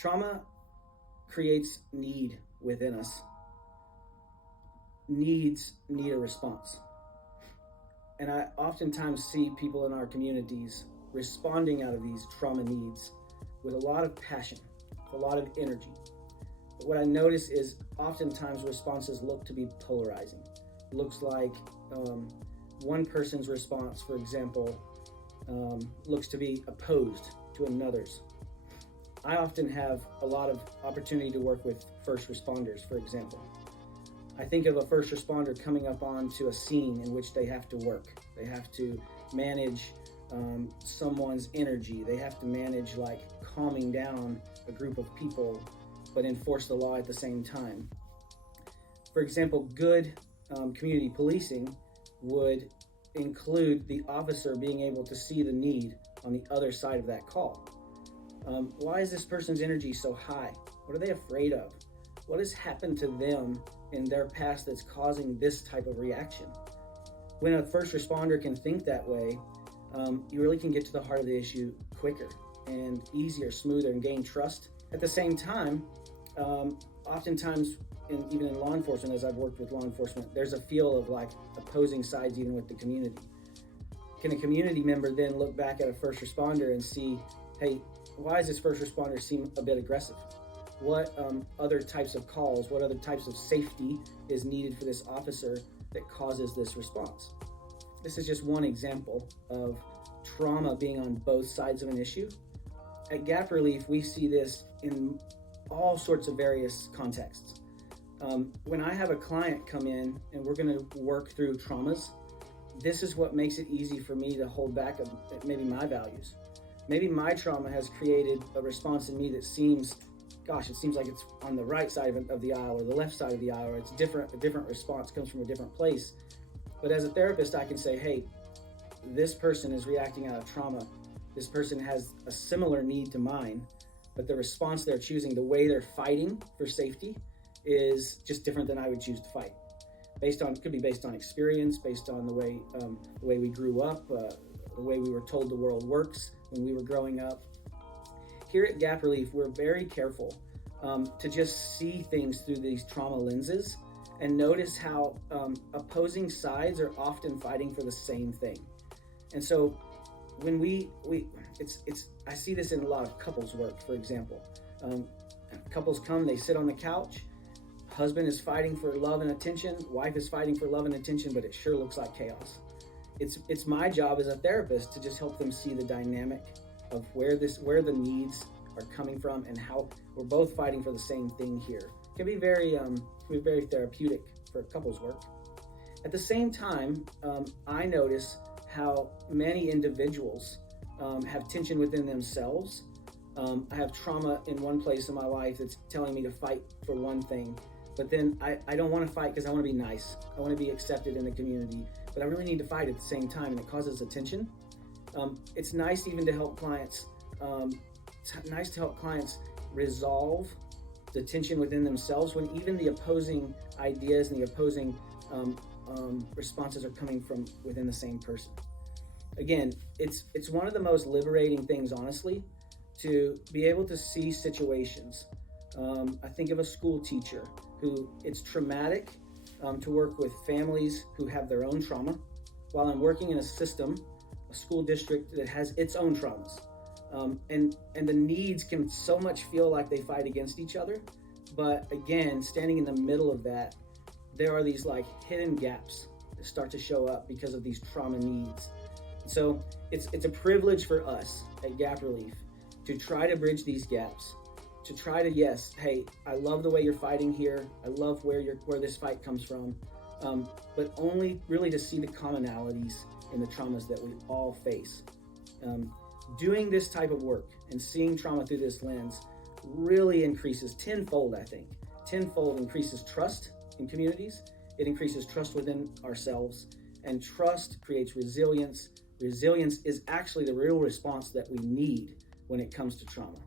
Trauma creates need within us. Needs need a response. And I oftentimes see people in our communities responding out of these trauma needs with a lot of passion, a lot of energy. But what I notice is oftentimes responses look to be polarizing. It looks like one person's response, for example, looks to be opposed to another's. I often have a lot of opportunity to work with first responders, for example. I think of a first responder coming up onto a scene in which they have to work. They have to manage someone's energy. They have to manage like calming down a group of people, but enforce the law at the same time. For example, good community policing would include the officer being able to see the need on the other side of that call. Why is this person's energy so high? What are they afraid of? What has happened to them in their past that's causing this type of reaction? When a first responder can think that way, you really can get to the heart of the issue quicker and easier, smoother, and gain trust. At the same time, oftentimes, even in law enforcement, as I've worked with law enforcement, there's a feel of like opposing sides even with the community. Can a community member then look back at a first responder and see, hey, why does this first responder seem a bit aggressive? What other types of calls, what other types of safety is needed for this officer that causes this response? This is just one example of trauma being on both sides of an issue. At Gap Relief, we see this in all sorts of various contexts. When I have a client come in and we're going to work through traumas, this is what makes it easy for me to hold back maybe my values. Maybe my trauma has created a response in me that seems like it's on the right side of the aisle or the left side of the aisle, or it's different. A different response comes from a different place. But as a therapist, I can say, hey, this person is reacting out of trauma. This person has a similar need to mine, but the response they're choosing, the way they're fighting for safety, is just different than I would choose to fight. Could be based on experience, based on the way we grew up, the way we were told the world works when we were growing up. Here at Gap Relief, we're very careful to just see things through these trauma lenses and notice how opposing sides are often fighting for the same thing. And so when I see this in a lot of couples work, for example. Couples come, they sit on the couch. Husband is fighting for love and attention. Wife is fighting for love and attention, but it sure looks like chaos. It's my job as a therapist to just help them see the dynamic of where the needs are coming from and how we're both fighting for the same thing here. It can be very therapeutic for couples work. At the same time, I notice how many individuals have tension within themselves. I have trauma in one place in my life that's telling me to fight for one thing, but then I don't want to fight because I want to be nice. I want to be accepted in the community, but I really need to fight at the same time, and it causes a tension. It's nice even to help clients. Resolve the tension within themselves when even the opposing ideas and the opposing responses are coming from within the same person. Again, it's one of the most liberating things, honestly, to be able to see situations. I think of a school teacher who it's traumatic to work with families who have their own trauma, while I'm working in a school district that has its own traumas. And the needs can so much feel like they fight against each other. But again, standing in the middle of that, there are these like hidden gaps that start to show up because of these trauma needs. So it's a privilege for us at Gap Relief to try to bridge these gaps, to try to, yes, hey, I love the way you're fighting here. I love where this fight comes from, but only really to see the commonalities in the traumas that we all face. Doing this type of work and seeing trauma through this lens really increases tenfold increases trust in communities. It increases trust within ourselves, and trust creates resilience. Resilience is actually the real response that we need when it comes to trauma.